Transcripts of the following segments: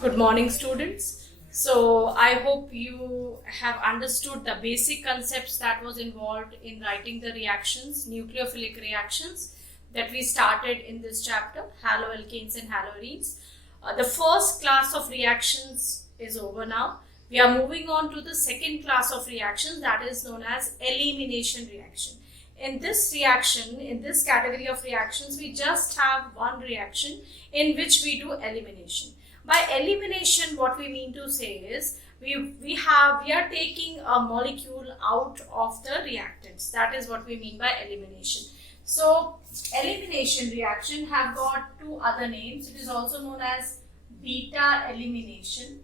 Good morning, students. So, I hope you have understood the basic concepts that was involved in writing the reactions, nucleophilic reactions that we started in this chapter, haloalkanes and haloarenes. The first class of reactions is over now. We are moving on to the second class of reactions, that is known as elimination reaction. In this reaction, in this category of reactions, we just have one reaction in which we do elimination. By elimination, what we mean to say is we are taking a molecule out of the reactants. That is what we mean by elimination. So elimination reaction have got two other names. It is also known as beta elimination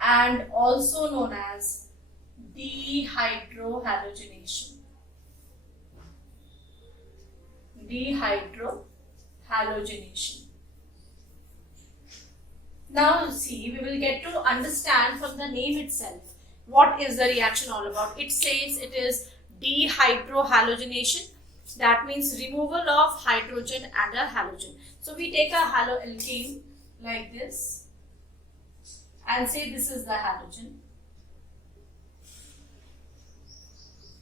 and also known as dehydrohalogenation. Dehydrohalogenation. Now see, we will get to understand from the name itself what is the reaction all about. It says it is dehydrohalogenation. That means removal of hydrogen and a halogen. So we take a haloalkane like this and say this is the halogen.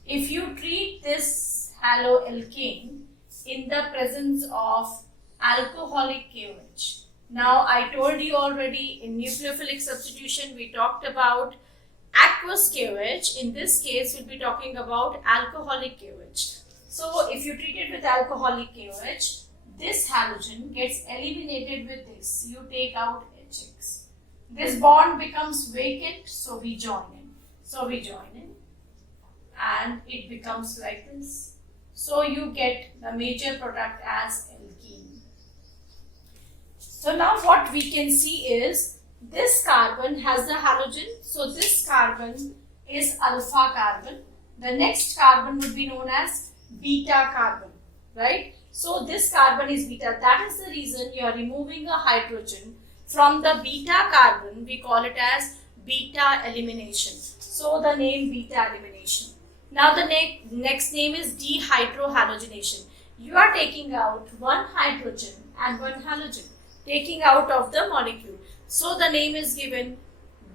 If you treat this haloalkane in the presence of alcoholic KOH. Now, I told you already in nucleophilic substitution, we talked about aqueous KOH. In this case, we'll be talking about alcoholic KOH. So, if you treat it with alcoholic KOH, this halogen gets eliminated with this. You take out HX. This bond becomes vacant, so we join in. And it becomes like this. So, you get the major product as alkene. So now what we can see is this carbon has the halogen. So this carbon is alpha carbon. The next carbon would be known as beta carbon, right? So this carbon is beta. That is the reason you are removing a hydrogen from the beta carbon. We call it as beta elimination. So the name beta elimination. Now the next name is dehydrohalogenation. You are taking out one hydrogen and one halogen, taking out of the molecule. So the name is given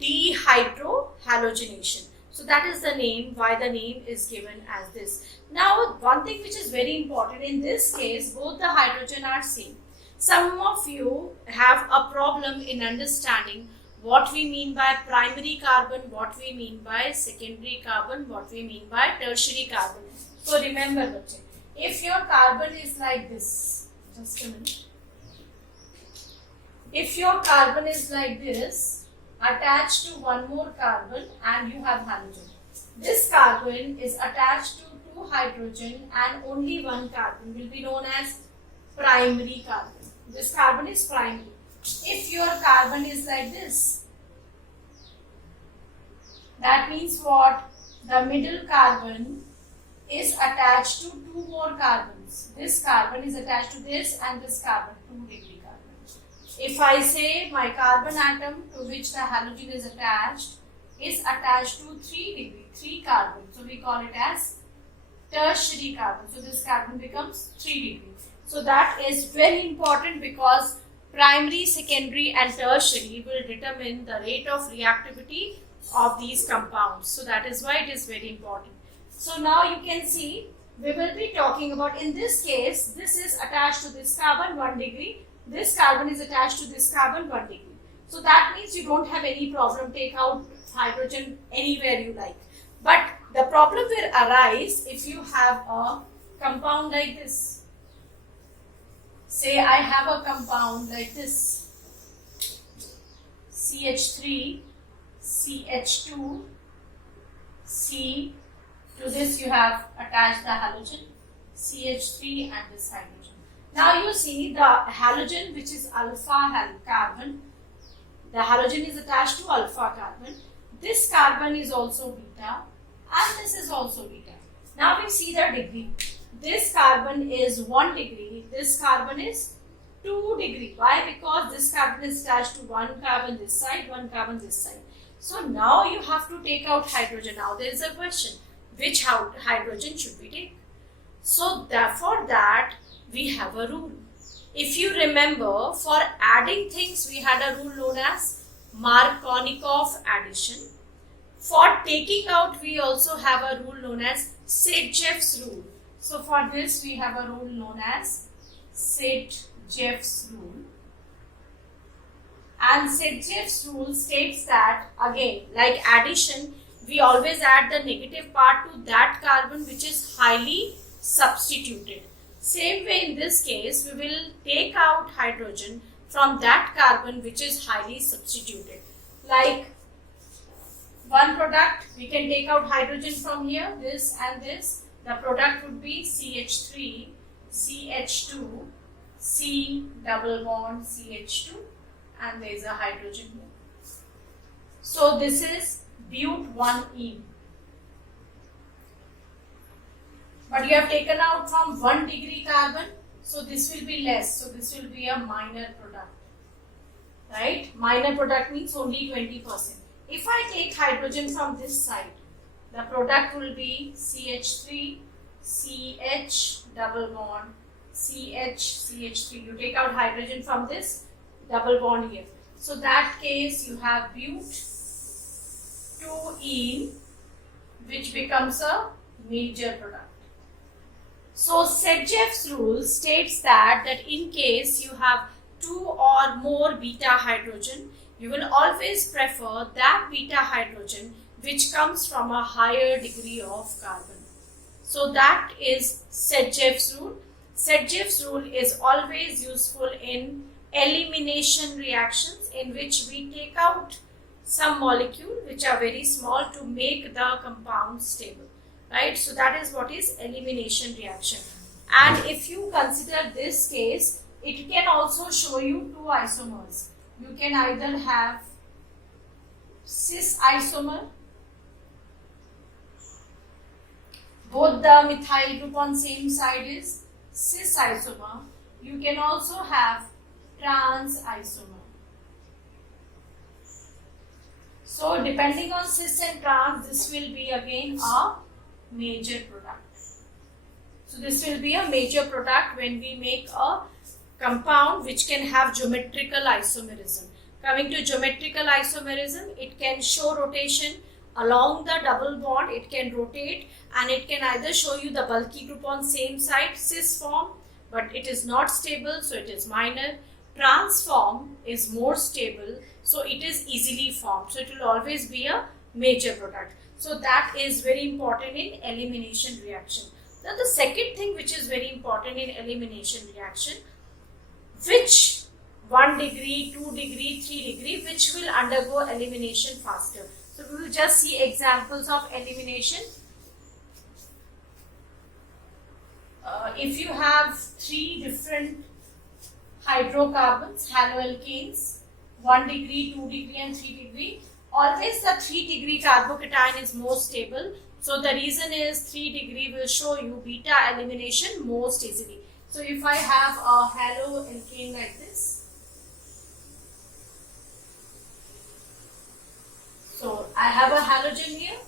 dehydrohalogenation. So that is the name, why the name is given as this. Now one thing which is very important, in this case both the hydrogen are same. Some of you have a problem in understanding what we mean by primary carbon, what we mean by secondary carbon, what we mean by tertiary carbon. So remember, if your carbon is like this, just a minute. If your carbon is like this, attached to one more carbon and you have halogen. This carbon is attached to two hydrogen and only one carbon will be known as primary carbon. This carbon is primary. If your carbon is like this, that means what? The middle carbon is attached to two more carbons. This carbon is attached to this and this carbon, 2 degree. If I say my carbon atom to which the halogen is attached to 3 degree, 3 carbon. So we call it as tertiary carbon. So this carbon becomes 3 degree. So that is very important because primary, secondary and tertiary will determine the rate of reactivity of these compounds. So that is why it is very important. So now you can see we will be talking about, in this case, this is attached to this carbon 1 degree. This carbon is attached to this carbon 1 degree. So that means you don't have any problem. Take out hydrogen anywhere you like. But the problem will arise if you have a compound like this. Say I have a compound like this. CH3, CH2, C. To this you have attached the halogen, CH3 and this hydrogen. Now you see the halogen, which is alpha carbon. The halogen is attached to alpha carbon. This carbon is also beta and this is also beta. Now we see the degree. This carbon is 1 degree. This carbon is 2 degree. Why? Because this carbon is attached to one carbon this side, one carbon this side. So now you have to take out hydrogen. Now there is a question. Which hydrogen should we take? So therefore that we have a rule. If you remember, for adding things, we had a rule known as Markovnikov addition. For taking out, we also have a rule known as Sedgwick's rule. So for this, we have a rule known as Sedgwick's rule. And Sedgwick's rule states that, again, like addition, we always add the negative part to that carbon which is highly substituted. Same way in this case, we will take out hydrogen from that carbon which is highly substituted. Like one product, we can take out hydrogen from here, this and this. The product would be CH3, CH2, C double bond CH2, and there is a hydrogen here. So this is but1ene. But you have taken out from 1 degree carbon, so this will be less. So this will be a minor product. Right? Minor product means only 20%. If I take hydrogen from this side, the product will be CH3, CH double bond, CH, CH3. You take out hydrogen from this double bond here. So that case you have but2ene, which becomes a major product. So Sedgwick's rule states that in case you have 2 or more beta hydrogen, you will always prefer that beta hydrogen which comes from a higher degree of carbon. So that is Sedgwick's rule. Sedgwick's rule is always useful in elimination reactions in which we take out some molecule which are very small to make the compound stable. Right? So that is what is elimination reaction. And if you consider this case, it can also show you 2 isomers. You can either have cis isomer, both the methyl group on same side is cis isomer. You can also have trans isomer. So depending on cis and trans, this will be again a major product. So this will be a major product when we make a compound which can have geometrical isomerism. Coming to geometrical isomerism, it can show rotation along the double bond. It can rotate and it can either show you the bulky group on same side, cis form, but it is not stable, so it is minor. Trans form is more stable, so it is easily formed. So it will always be a major product. So that is very important in elimination reaction. Now the second thing which is very important in elimination reaction, which 1 degree, 2 degree, 3 degree, which will undergo elimination faster. So we will just see examples of elimination. If you have 3 different hydrocarbons, haloalkanes, 1 degree, 2 degree and 3 degree, always the 3 degree carbocation is more stable. So the reason is 3 degree will show you beta elimination most easily. So if I have a haloalkane like this, so I have a halogen here.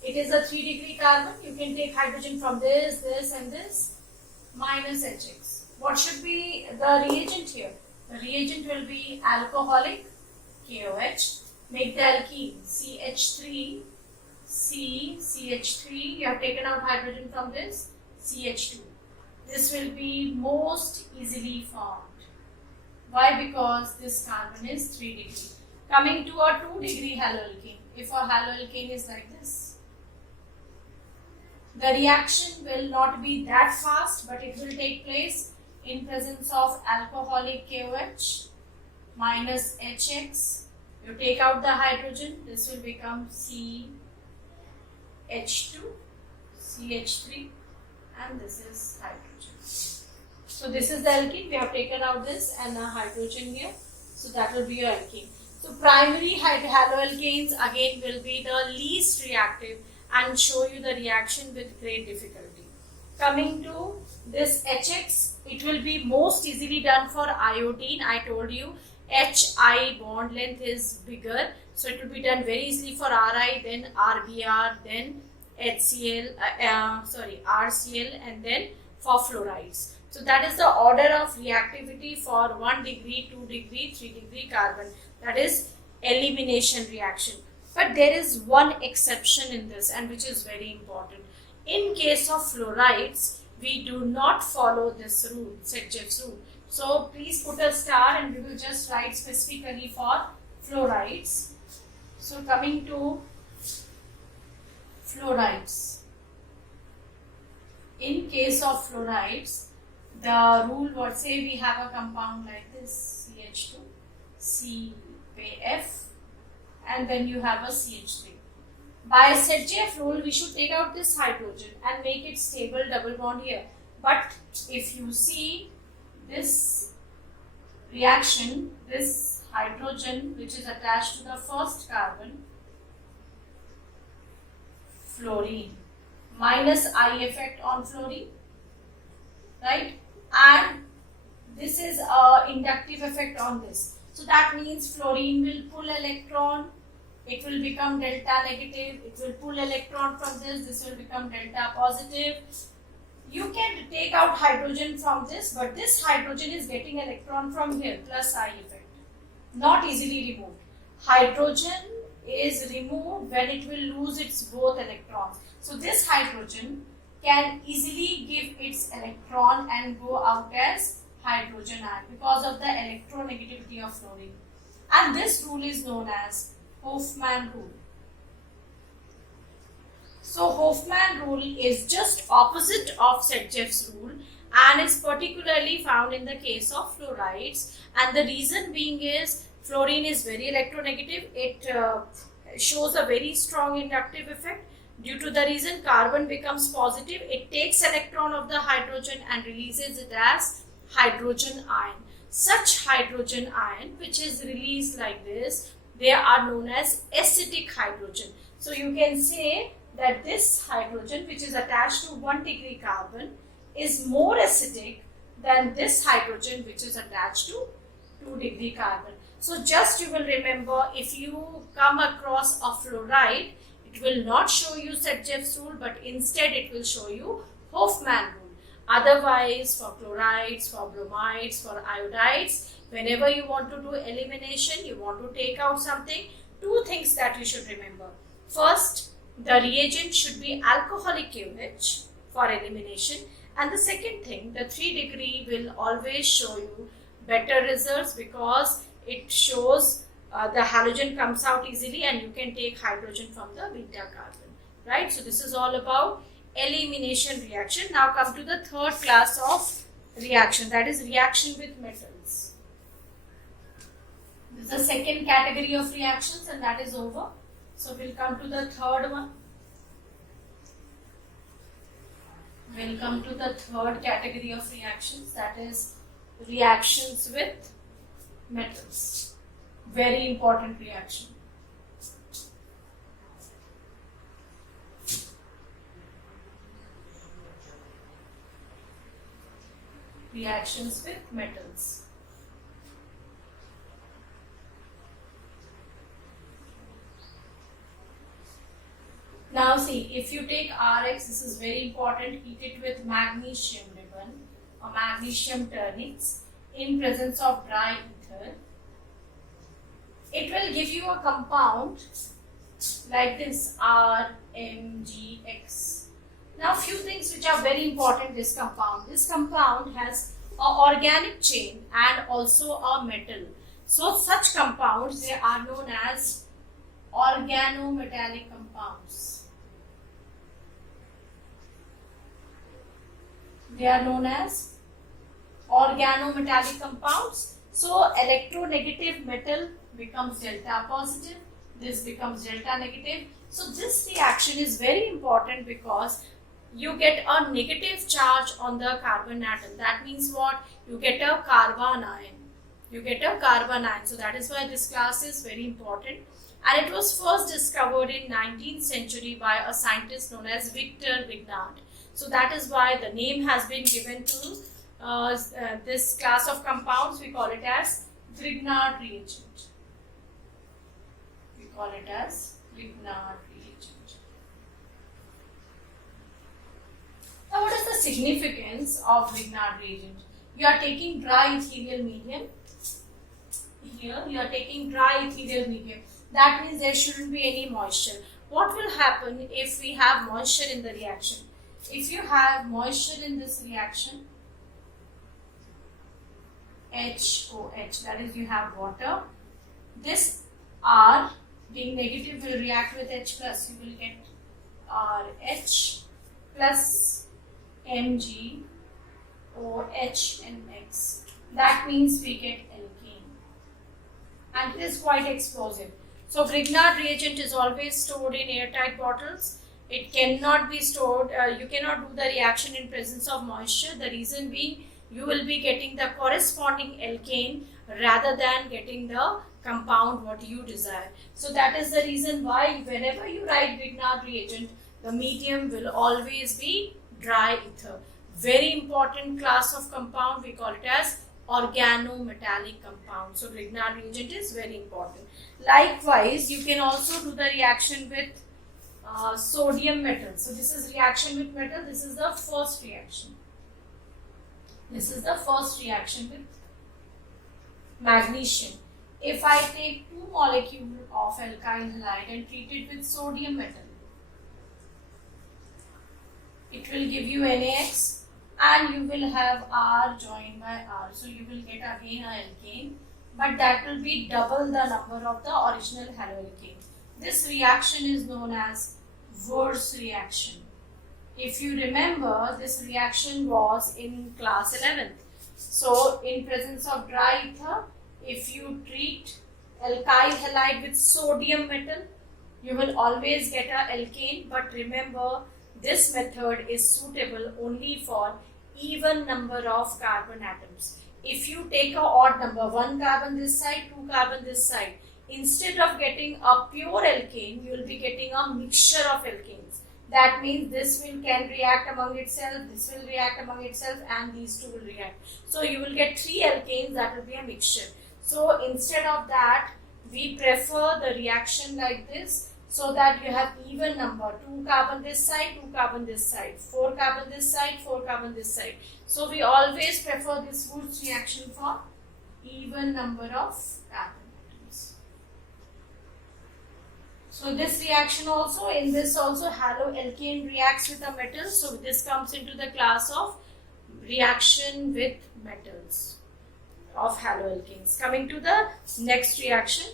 It is a 3 degree carbon. You can take hydrogen from this, this and this, minus HX. What should be the reagent here? The reagent will be alcoholic KOH. Make the alkene CH3, C, CH3. You have taken out hydrogen from this, CH2. This will be most easily formed. Why? Because this carbon is 3 degree. Coming to a 2 degree haloalkane. If a haloalkane is like this, the reaction will not be that fast, but it will take place in presence of alcoholic KOH minus HX. You take out the hydrogen, this will become CH2, CH3, and this is hydrogen. So this is the alkene. We have taken out this and a hydrogen here. So that will be your alkene. So primary haloalkanes again will be the least reactive and show you the reaction with great difficulty. Coming to this HX, it will be most easily done for iodine. I told you HI bond length is bigger, so it will be done very easily for Ri, then RBr, then HCl, RCl, and then for fluorides. So that is the order of reactivity for 1 degree, 2 degree, 3 degree carbon. That is elimination reaction. But there is one exception in this, and which is very important. In case of fluorides, we do not follow this rule, Sedgwick's rule. So please put a star and we will just write specifically for fluorides. So coming to fluorides. In case of fluorides, the rule what say we have a compound like this, CH2, CF, and then you have a CH3. By Sedgwick rule, we should take out this hydrogen and make it stable double bond here. But if you see this reaction, this hydrogen which is attached to the first carbon, fluorine, minus I effect on fluorine, right? And this is a inductive effect on this. So that means fluorine will pull electron, it will become delta negative, it will pull electron from this will become delta positive. You can take out hydrogen from this, but this hydrogen is getting electron from here, plus I effect, not easily removed. Hydrogen is removed when it will lose its both electrons. So this hydrogen can easily give its electron and go out as hydrogen ion because of the electronegativity of fluorine. And this rule is known as Hofmann rule. So Hofmann rule is just opposite of Sedgwick's rule and is particularly found in the case of fluorides. And the reason being is fluorine is very electronegative. It shows a very strong inductive effect. Due to the reason carbon becomes positive, it takes electron of the hydrogen and releases it as hydrogen ion. Such hydrogen ion which is released like this, they are known as acidic hydrogen. So you can say that this hydrogen which is attached to 1 degree carbon is more acidic than this hydrogen which is attached to 2 degree carbon. So just you will remember, if you come across a fluoride, it will not show you Sedgwick's rule, but instead it will show you Hofmann rule. Otherwise, for chlorides, for bromides, for iodides, whenever you want to do elimination, you want to take out something, two things that you should remember. First, the reagent should be alcoholic KOH for elimination, and the second thing, the 3 degree will always show you better results because it shows the halogen comes out easily and you can take hydrogen from the beta carbon, right? So this is all about elimination reaction. Now come to the third class of reaction, that is reaction with metals. This is the second category of reactions and that is over. So we'll come to the third one. We'll come to the third category of reactions, that is reactions with metals. Very important reaction. Reactions with metals. Now see, if you take RX, this is very important, heat it with magnesium ribbon or magnesium ternix in presence of dry ether. It will give you a compound like this, RMgX. Now few things which are very important this compound. This compound has an organic chain and also a metal. So such compounds, they are known as organometallic compounds. They are known as organometallic compounds. So electronegative metal becomes delta positive, this becomes delta negative. So this reaction is very important because you get a negative charge on the carbon atom. That means what? You get a carbon ion. You get a carbon ion. So that is why this class is very important. And it was first discovered in 19th century by a scientist known as Victor Grignard. So that is why the name has been given to this class of compounds. We call it as Grignard reagent. We call it as Grignard reagent. Now, what is the significance of Grignard reagent? You are taking dry ethereal medium. Here, you are taking dry ethereal medium. That means there shouldn't be any moisture. What will happen if we have moisture in the reaction? If you have moisture in this reaction, HOH, that is, you have water. This R being negative will react with H plus. You will get RH plus Mg OH and X. That means we get alkane. And it is quite explosive. So Grignard reagent is always stored in airtight bottles. It cannot be stored, you cannot do the reaction in presence of moisture. The reason being, you will be getting the corresponding alkane rather than getting the compound what you desire. So that is the reason why whenever you write Grignard reagent, the medium will always be dry ether. Very important class of compound, we call it as organometallic compound. So Grignard reagent is very important. Likewise, you can also do the reaction with sodium metal. So this is reaction with metal. This is the first reaction. This is the first reaction with magnesium. If I take 2 molecules of alkyl halide and treat it with sodium metal, it will give you NaX and you will have R joined by R. So you will get again an alkane, but that will be double the number of the original haloalkane. This reaction is known as Wurtz reaction. If you remember, this reaction was in class 11th. So in presence of dry ether, if you treat alkyl halide with sodium metal, you will always get an alkane. But remember, this method is suitable only for even number of carbon atoms. If you take a odd number, 1 carbon this side, 2 carbon this side, instead of getting a pure alkane, you will be getting a mixture of alkanes. That means this can react among itself, this will react among itself, and these two will react. So you will get 3 alkanes, that will be a mixture. So instead of that, we prefer the reaction like this, so that you have even number, 2 carbon this side, 2 carbon this side, 4 carbon this side, 4 carbon this side. So we always prefer this Wurtz reaction for even number of carbon atoms. So this reaction also, in this also haloalkane reacts with a metal. So this comes into the class of reaction with metals of haloalkanes. Coming to the next reaction.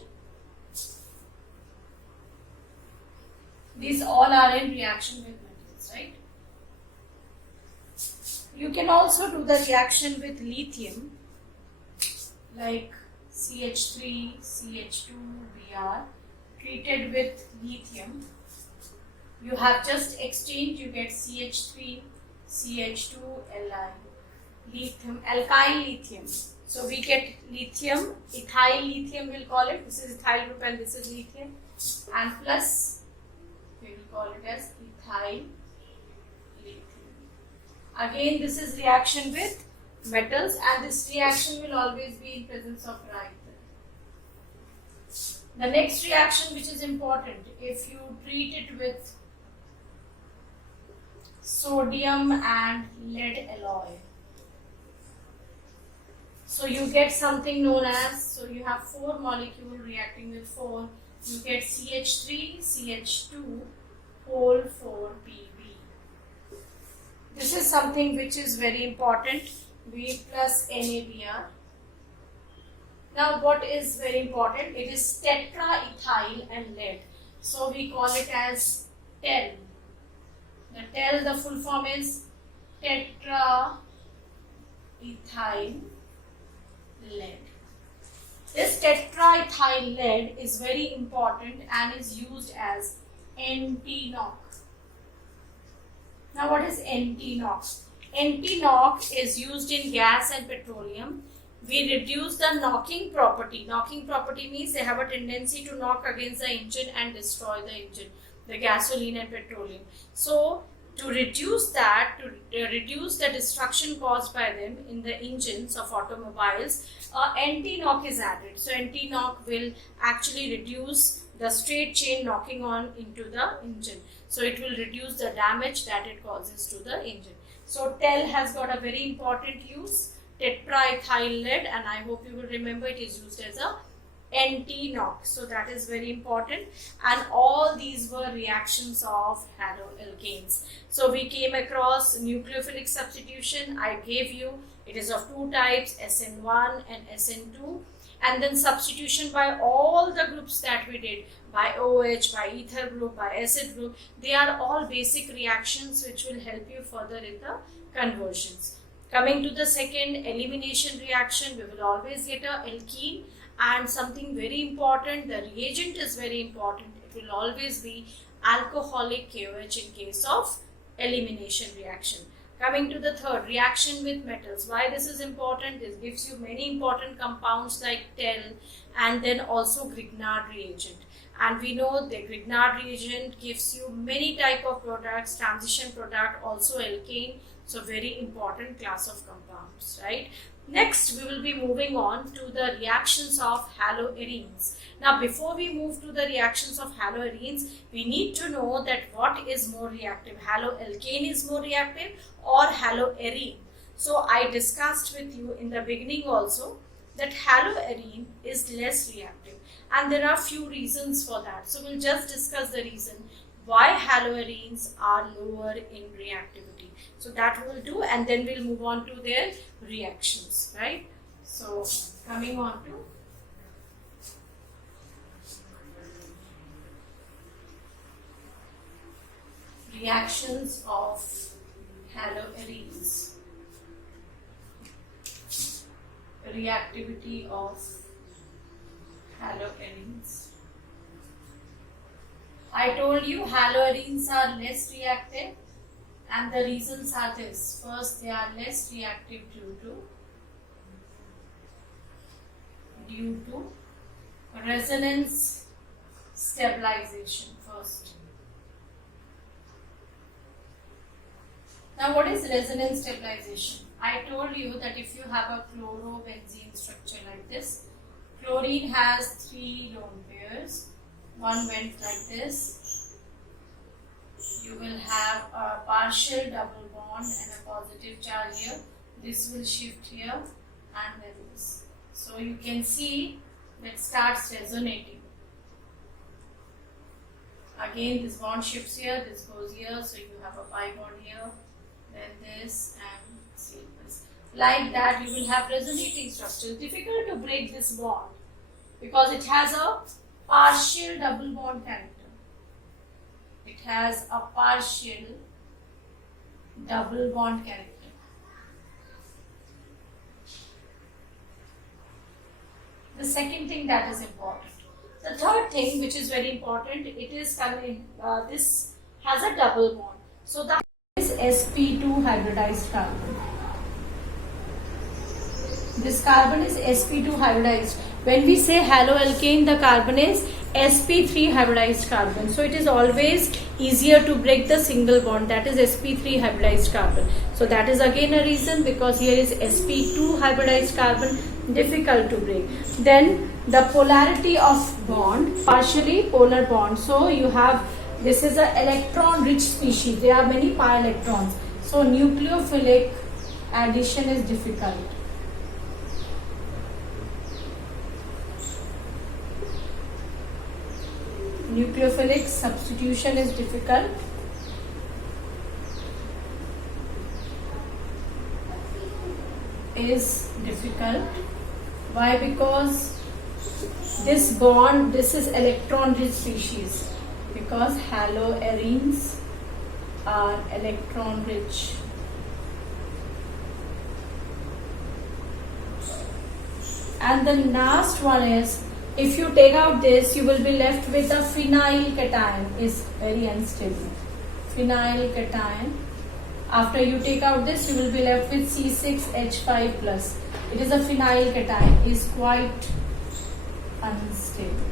These all are in reaction with metals, right? You can also do the reaction with lithium, like CH3, CH2, Br, treated with lithium. You have just exchanged, you get CH3, CH2, Li, lithium, alkyl lithium. So we get lithium, ethyl lithium we'll call it. This is ethyl group and this is lithium. And plus, we will call it as ethyl lithium. Again, this is reaction with metals, and this reaction will always be in presence of dry ether. The next reaction which is important, if you treat it with sodium and lead alloy, so you get something known as, so you have 4 molecules reacting with 4, you get CH3, CH2, whole 4Pb. This is something which is very important, B plus NaBr. Now what is very important, it is tetraethyl and lead. So we call it as TEL. The TEL, the full form is tetraethyl lead. This tetraethyl lead is very important and is used as NT-NOC. Now what is NT-NOC? NT-NOC is used in gas and petroleum. We reduce the knocking property. Knocking property means they have a tendency to knock against the engine and destroy the engine, the gasoline and petroleum. So to reduce that, to reduce the destruction caused by them in the engines of automobiles, NT-NOC is added. So NT-NOC will actually reduce the straight chain knocking on into the engine. So it will reduce the damage that it causes to the engine. So TEL has got a very important use, tetraethyl lead, and I hope you will remember it is used as a NT-NOx. So that is very important, and all these were reactions of haloalkanes. So we came across nucleophilic substitution. I gave you, it is of two types, SN1 and SN2, and then substitution by all the groups that we did, by OH, by ether group, by acid group. They are all basic reactions which will help you further in the conversions. Coming to the second, elimination reaction, we will always get a alkene, and something very important, the reagent is very important. It will always be alcoholic KOH in case of elimination reaction. Coming to the third, reaction with metals. Why this is important? This gives you many important compounds like TEL, and then also Grignard reagent. And we know the Grignard reagent gives you many type of products, transition product, also alkane. So very important class of compounds, right? Next, we will be moving on to the reactions of haloarenes. Now, before we move to the reactions of haloarenes, we need to know that what is more reactive. Haloalkane is more reactive or haloarene. So, I discussed with you in the beginning also that haloarene is less reactive, and there are few reasons for that. So, we'll just discuss the reason why haloarenes are lower in reactivity. So that we'll do, and then we'll move on to their reactions, right? So coming on to reactions of haloarenes. Reactivity of haloarenes. I told you haloarenes are less reactive, and the reasons are this. First, they are less reactive due to resonance stabilization first. Now, what is resonance stabilization? I told you that if you have a chlorobenzene structure like this, chlorine has 3 lone pairs. One went like this. You will have a partial double bond and a positive charge here. This will shift here, and then this. So you can see that starts resonating. Again, this bond shifts here, this goes here, so you have a pi bond here, then this, and see this. Like that, you will have resonating structure. It's difficult to break this bond because it has a partial double bond character. It has a partial double bond character. The second thing that is important. The third thing which is very important, it is this has a double bond. So that is sp2 hybridized carbon. This carbon is sp2 hybridized. When we say haloalkane, the carbon is sp3 hybridized carbon. So it is always easier to break the single bond, that is sp3 hybridized carbon. So that is again a reason, because here is sp2 hybridized carbon, difficult to break. Then the polarity of bond, partially polar bond. So you have, this is an electron rich species. There are many pi electrons. So nucleophilic addition is difficult. Nucleophilic substitution is difficult. Why? Because this bond, this is electron rich species, because haloarenes are electron rich. And the last one is, if you take out this, you will be left with a phenyl cation, is very unstable. Phenyl cation. After you take out this, you will be left with C6H5 plus. It is a phenyl cation, is quite unstable.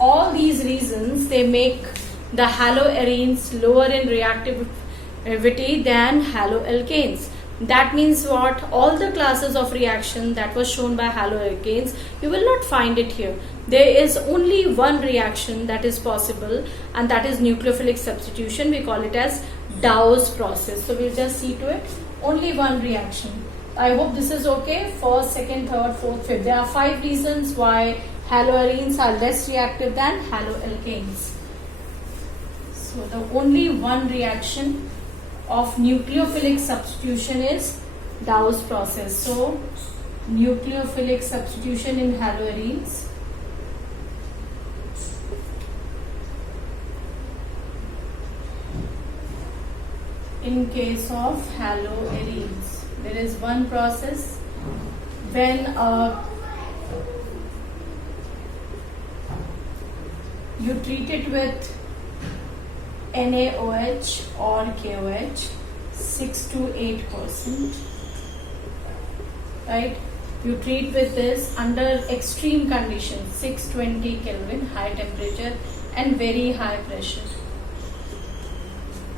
All these reasons, they make the haloarenes lower in reactivity than haloalkanes. That means what? All the classes of reaction that was shown by haloalkanes, you will not find it here. There is only one reaction that is possible, and that is nucleophilic substitution. We call it as Dawes process. So we'll just see to it. Only one reaction. I hope this is okay. First, second, third, fourth, fifth. There are 5 reasons why haloarenes are less reactive than haloalkanes. So the only one reaction of nucleophilic substitution is Dawes process. So nucleophilic substitution in haloarenes in case of haloarenes. There is one process when you treat it with NaOH or KOH 6 to 8%, right? You treat with this under extreme conditions, 620 Kelvin, high temperature and very high pressure.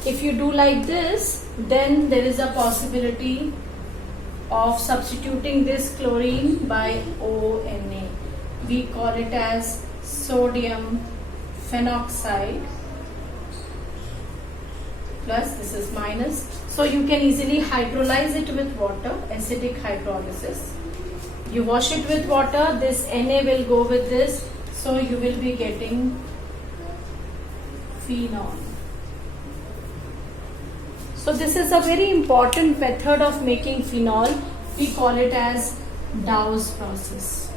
If you do like this, then there is a possibility of substituting this chlorine by ONA. We call it as sodium phenoxide plus, this is minus. So you can easily hydrolyze it with water, acidic hydrolysis. You wash it with water, this Na will go with this, so you will be getting phenol. So this is a very important method of making phenol. We call it as Dawes process.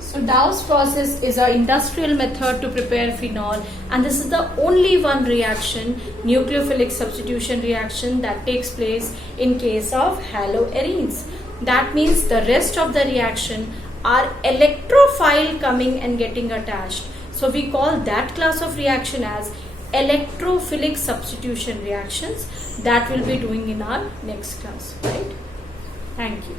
So Dawes process is an industrial method to prepare phenol, and this is the only one reaction, nucleophilic substitution reaction, that takes place in case of haloarenes. That means the rest of the reaction are electrophile coming and getting attached. So we call that class of reaction as electrophilic substitution reactions. That will be doing in our next class, right? Thank you.